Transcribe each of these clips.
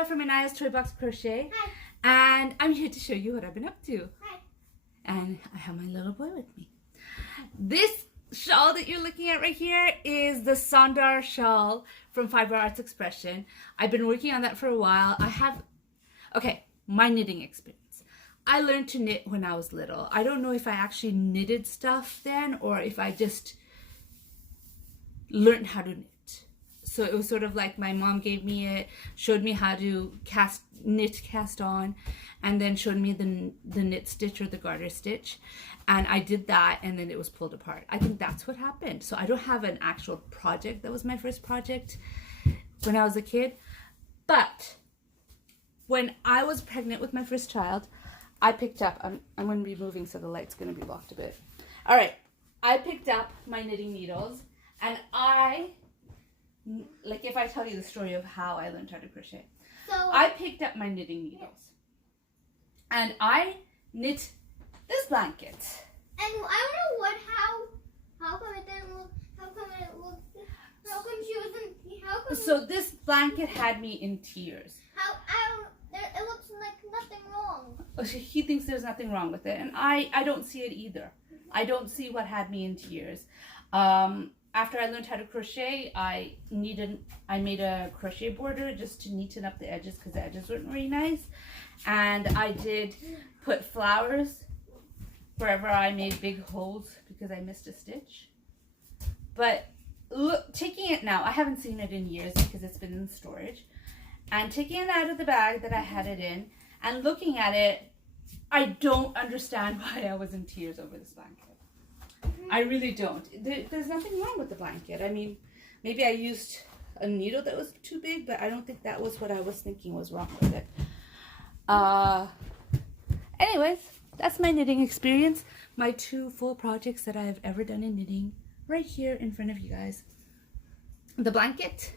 Anaya from Anaya's Toy Box Crochet. Hi. And I'm here to show you what I've been up to. Hi. And I have my little boy with me. This shawl that you're looking at right here is the Sandar Shawl from Fiber Arts Expression. I've been working on that for a while. My knitting experience. I learned to knit when I was little. I don't know if I actually knitted stuff then or if I just learned how to knit. So it was sort of like my mom gave me it, showed me how to cast on, and then showed me the knit stitch or the garter stitch. And I did that, and then it was pulled apart. I think that's what happened. So I don't have an actual project. That was my first project when I was a kid. But when I was pregnant with my first child, I picked up, I'm going to be moving so the light's going to be blocked a bit. All right, I picked up my knitting needles, and if I tell you the story of how I learned how to crochet. So I picked up my knitting needles and I knit this blanket. And I don't know how come it didn't look, how come she wasn't, So this blanket had me in tears. It looks like nothing wrong. He thinks there's nothing wrong with it, and I don't see it either. I don't see what had me in tears. After I learned how to crochet, I made a crochet border just to neaten up the edges because the edges weren't very nice. And I did put flowers wherever I made big holes because I missed a stitch. But look, taking it now, I haven't seen it in years because it's been in storage. And taking it out of the bag that I had it in and looking at it, I don't understand why I was in tears over this blanket. I really don't. There's nothing wrong with the blanket. I mean, maybe I used a needle that was too big, but I don't think that was what I was thinking was wrong with it. Anyways, that's my knitting experience. My 2 full projects that I have ever done in knitting right here in front of you guys. The blanket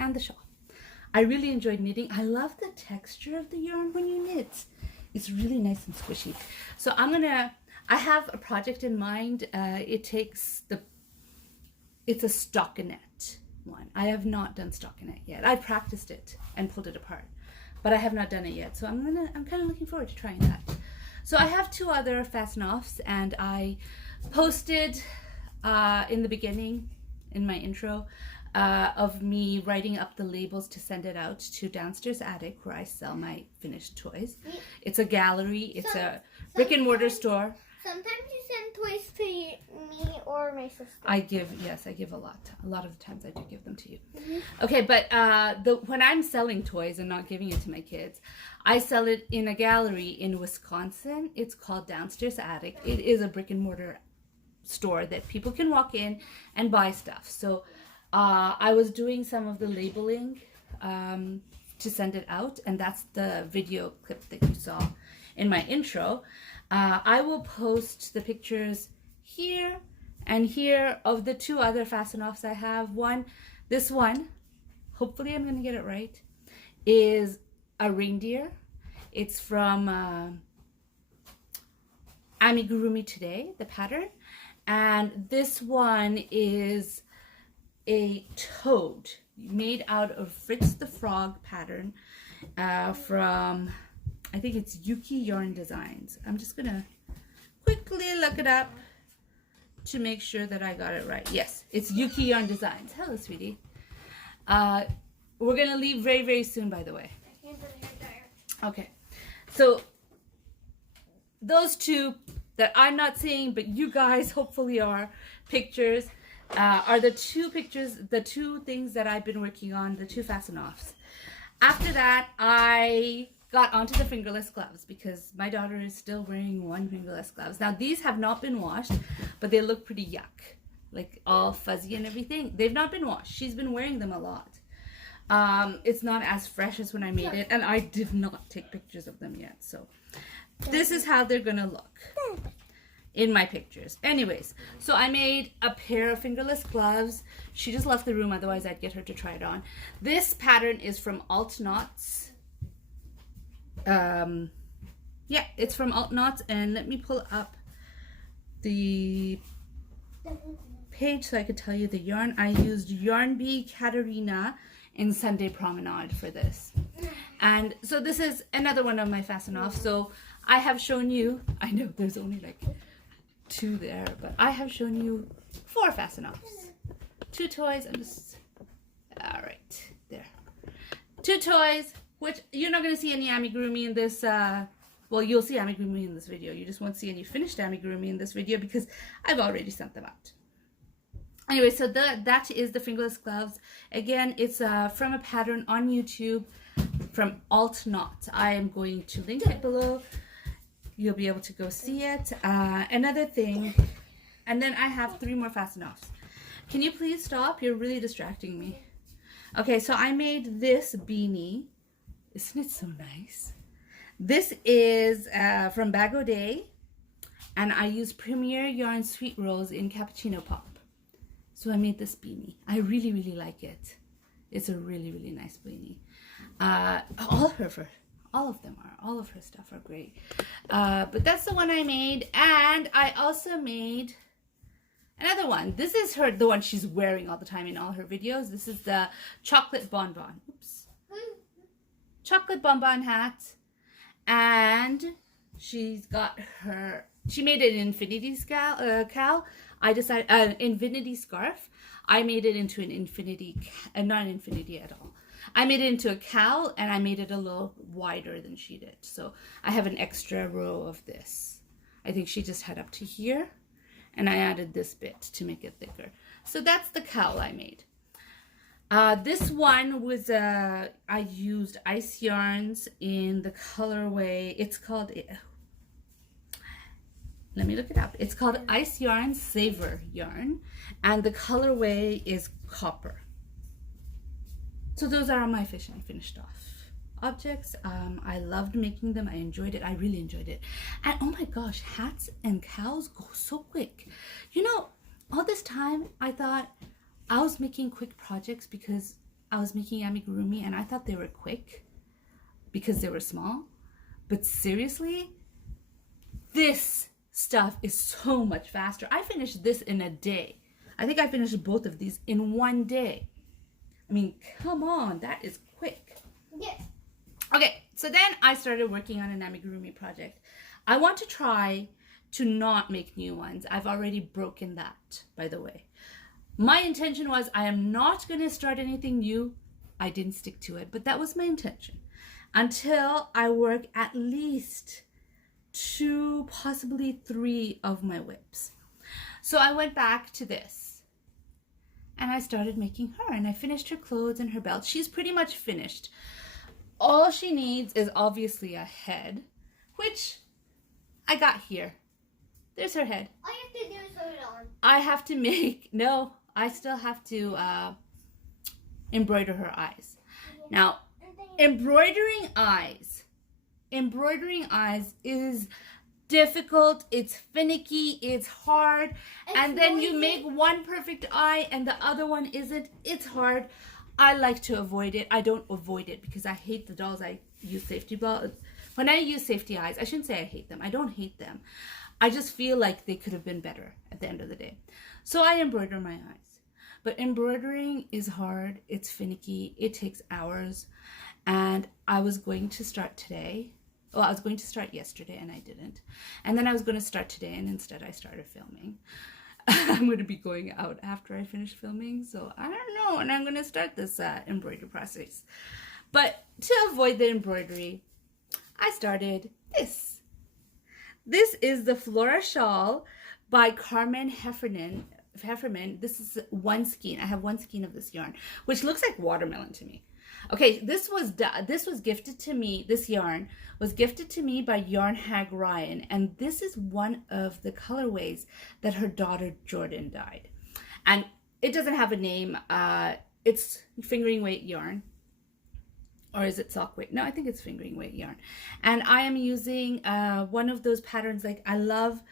and the shawl. I really enjoyed knitting. I love the texture of the yarn when you knit. It's really nice and squishy. So I have a project in mind. It's a stockinette one. I have not done stockinette yet. I practiced it and pulled it apart, but I have not done it yet. So I'm kind of looking forward to trying that. So I have 2 other fasten-offs, and I posted in the beginning, in my intro, of me writing up the labels to send it out to Downstairs Attic, where I sell my finished toys. It's a gallery. It's a brick and mortar store. Sometimes you send toys to me or my sister. I give a lot. A lot of the times I do give them to you. Okay, but when I'm selling toys and not giving it to my kids, I sell it in a gallery in Wisconsin. It's called Downstairs Attic. It is a brick and mortar store that people can walk in and buy stuff. So I was doing some of the labeling to send it out, and that's the video clip that you saw in my intro. I will post the pictures here and here of the 2 other fasten-offs I have. This one, hopefully I'm going to get it right, is a reindeer. It's from Amigurumi Today, the pattern. And this one is a toad made out of Fritz the Frog pattern from, I think it's Yuki Yarn Designs. I'm just gonna quickly look it up to make sure that I got it right. Yes, it's Yuki Yarn Designs. Hello, sweetie. We're gonna leave very, very soon, by the way. Okay, so those 2 that I'm not seeing, but you guys hopefully are, pictures, are the 2 pictures, the 2 things that I've been working on, the 2 fasten-offs. After that, I got onto the fingerless gloves because my daughter is still wearing 1 fingerless gloves. Now, these have not been washed, but they look pretty yuck, like all fuzzy and everything. They've not been washed. She's been wearing them a lot. It's not as fresh as when I made it, and I did not take pictures of them yet. So this is how they're gonna look in my pictures. Anyways, so I made a pair of fingerless gloves. She just left the room, otherwise I'd get her to try it on. This pattern is from Alt Knots. Yeah, it's from Alt Knots, and let me pull up the page so I could tell you the yarn. I used Yarn Bee Katarina in Sunday Promenade for this. And so this is another one of my fasten offs. So I have shown you, I know there's only like 2 there, but I have shown you 4 fasten offs. 2 toys and just, all right, there. 2 toys, which you're not going to see any amigurumi in this, well, you'll see amigurumi in this video. You just won't see any finished amigurumi in this video because I've already sent them out. Anyway, so that is the Fingerless Gloves. Again, it's from a pattern on YouTube from Alt Knot. I am going to link it below. You'll be able to go see it. Another thing, and then I have 3 more fasten offs. Can you please stop? You're really distracting me. Okay, so I made this beanie. Isn't it so nice? This is from Bag O' Day, and I used Premier Yarn Sweet Rose in Cappuccino Pop. So I made this beanie. I really, really like it. It's a really, really nice beanie. All of them are. All of her stuff are great. But that's the one I made. And I also made another one. This is the one she's wearing all the time in all her videos. This is the chocolate bonbon. Oops. Chocolate bonbon hat. And she's got she made it in infinity cowl. I decided, infinity scarf. I made it into an infinity, not an infinity at all. I made it into a cowl, and I made it a little wider than she did. So I have an extra row of this. I think she just had up to here, and I added this bit to make it thicker. So that's the cowl I made. This one was, I used ice yarns in the colorway. It's called, let me look it up. It's called Ice Yarn Savor Yarn, and the colorway is copper. So those are my finished off objects. I loved making them. I enjoyed it. I really enjoyed it. And oh my gosh, hats and cowls go so quick. You know, all this time I thought I was making quick projects because I was making amigurumi, and I thought they were quick because they were small. But seriously, this stuff is so much faster. I finished this in a day. I think I finished both of these in 1 day. I mean, come on, that is quick. Yes. Okay, so then I started working on an amigurumi project. I want to try to not make new ones. I've already broken that, by the way. My intention was I am not going to start anything new. I didn't stick to it, but that was my intention. Until I work at least 2, possibly 3 of my whips. So I went back to this and I started making her, and I finished her clothes and her belt. She's pretty much finished. All she needs is obviously a head, which I got here. There's her head. All you have to do is sew it on. I have to make, no, I still have to embroider her eyes. Now, embroidering eyes is difficult, it's finicky, it's hard, and then you make one perfect eye and the other one isn't. It's hard. I like to avoid it. I don't avoid it because I hate the dolls I use safety dolls. When I use safety eyes, I shouldn't say I hate them. I don't hate them. I just feel like they could have been better at the end of the day. So I embroider my eyes. But embroidering is hard, it's finicky, it takes hours, and I was going to start today. Well, I was going to start yesterday and I didn't. And then I was going to start today and instead I started filming. I'm going to be going out after I finish filming, so I don't know. And I'm going to start this embroidery process. But to avoid the embroidery, I started this. This is the Flora Shawl by Carmen Heffernan. This is one skein. I have one skein of this yarn, which looks like watermelon to me. Okay, this was gifted to me. This yarn was gifted to me by Yarn Hag Ryan, and this is one of the colorways that her daughter Jordan dyed. And it doesn't have a name. It's fingering weight yarn, or is it sock weight? No, I think it's fingering weight yarn. And I am using one of those patterns. Like, I love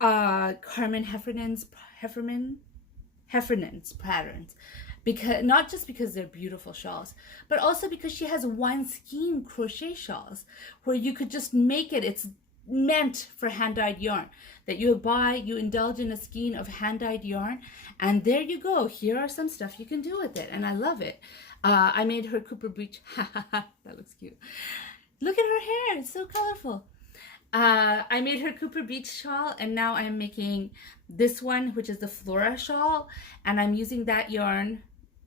Carmen Heffernan's patterns. Because not just because they're beautiful shawls, but also because she has one skein crochet shawls where you could just make it. It's meant for hand-dyed yarn that you buy. You indulge in a skein of hand-dyed yarn, and there you go. Here are some stuff you can do with it, and I love it. I made her Cooper Breach. That looks cute. Look at her hair. It's so colorful. I made her Cooper Beach shawl, and now I'm making this one, which is the Flora Shawl, and I'm using that yarn.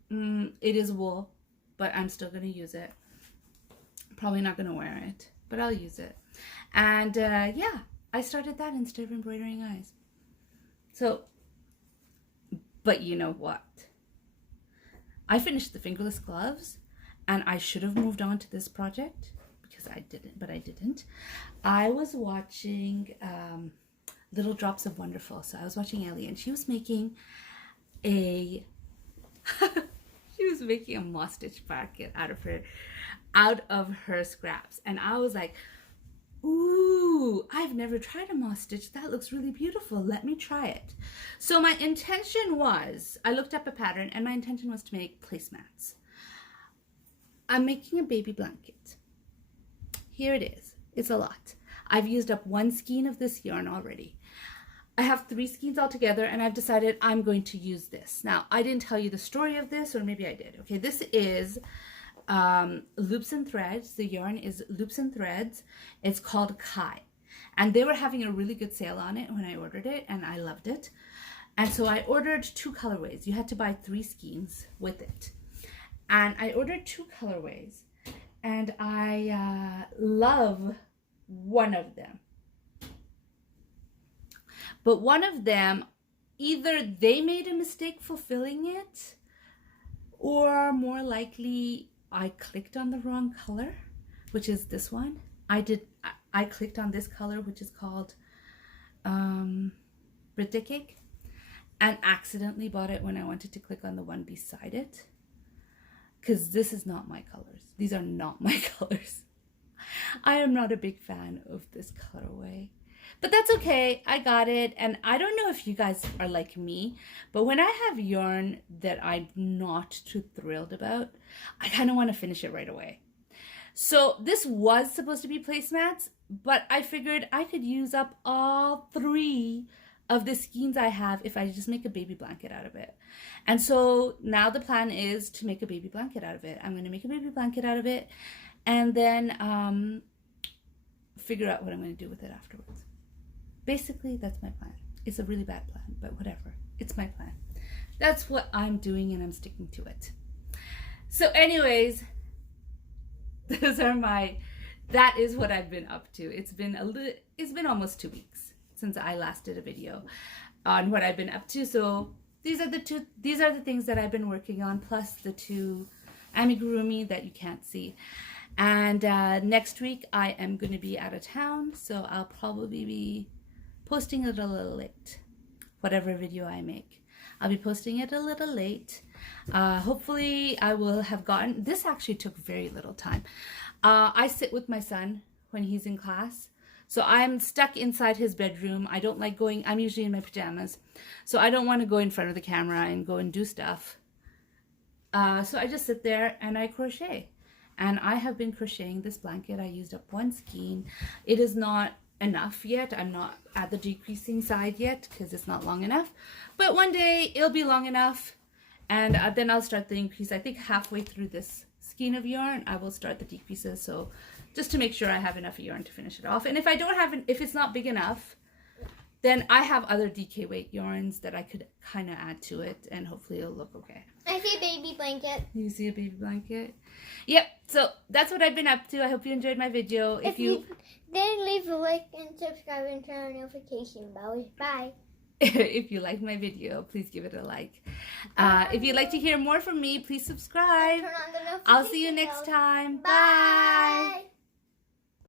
It is wool, but I'm still going to use it. Probably not going to wear it, but I'll use it. And yeah, I started that instead of embroidering eyes. So, but you know what? I finished the Fingerless Gloves, and I should have moved on to this project because I didn't, but I didn't. I was watching Little Drops of Wonderful. So I was watching Ellie, and she was making a moss stitch blanket out of her scraps, and I was like, ooh, I've never tried a moss stitch. That looks really beautiful. Let me try it. So my intention was, I looked up a pattern, and my intention was to make placemats. I'm making a baby blanket. Here it is. It's a lot. I've used up one skein of this yarn already. I have 3 skeins altogether, and I've decided I'm going to use this. Now, I didn't tell you the story of this, or maybe I did. Okay, this is Loops and Threads. The yarn is Loops and Threads. It's called Cowl, and they were having a really good sale on it when I ordered it, and I loved it. And so I ordered 2 colorways. You had to buy 3 skeins with it, and I ordered 2 colorways, and I love one of them. But one of them, either they made a mistake fulfilling it, or more likely I clicked on the wrong color, which is this one. I clicked on this color, which is called birthday cake, and accidentally bought it when I wanted to click on the one beside it, because this is not my colors. These are not my colors. I am not a big fan of this colorway. But that's okay, I got it, and I don't know if you guys are like me, but when I have yarn that I'm not too thrilled about, I kind of want to finish it right away. So this was supposed to be placemats, but I figured I could use up all 3 of the skeins I have if I just make a baby blanket out of it. And so now the plan is to make a baby blanket out of it. I'm going to make a baby blanket out of it, and then figure out what I'm going to do with it afterwards. Basically, that's my plan. It's a really bad plan, but whatever. It's my plan. That's what I'm doing, and I'm sticking to it. So anyways, that is what I've been up to. It's been almost 2 weeks since I last did a video on what I've been up to. So these are the things that I've been working on, plus the 2 amigurumi that you can't see. And next week I am going to be out of town, so I'll probably be posting it a little late. Whatever video I make, I'll be posting it a little late. Hopefully I will have gotten, this actually took very little time. I sit with my son when he's in class, so I'm stuck inside his bedroom. I don't like going, I'm usually in my pajamas, so I don't want to go in front of the camera and go and do stuff. So I just sit there and I crochet. And I have been crocheting this blanket. I used up 1 skein. It is not enough yet. I'm not at the decreasing side yet because it's not long enough. But one day it'll be long enough, and then I'll start the increase. I think halfway through this skein of yarn, I will start the decreases. So just to make sure I have enough yarn to finish it off. And if I don't have, if it's not big enough, then I have other DK weight yarns that I could kind of add to it, and hopefully it'll look okay. I see a baby blanket. You see a baby blanket? Yep, so that's what I've been up to. I hope you enjoyed my video. If you then leave a like and subscribe and turn on notification bells. Bye. If you like my video, please give it a like. If you'd like to hear more from me, please subscribe. Turn on the notification I'll see you next bells. time. Bye.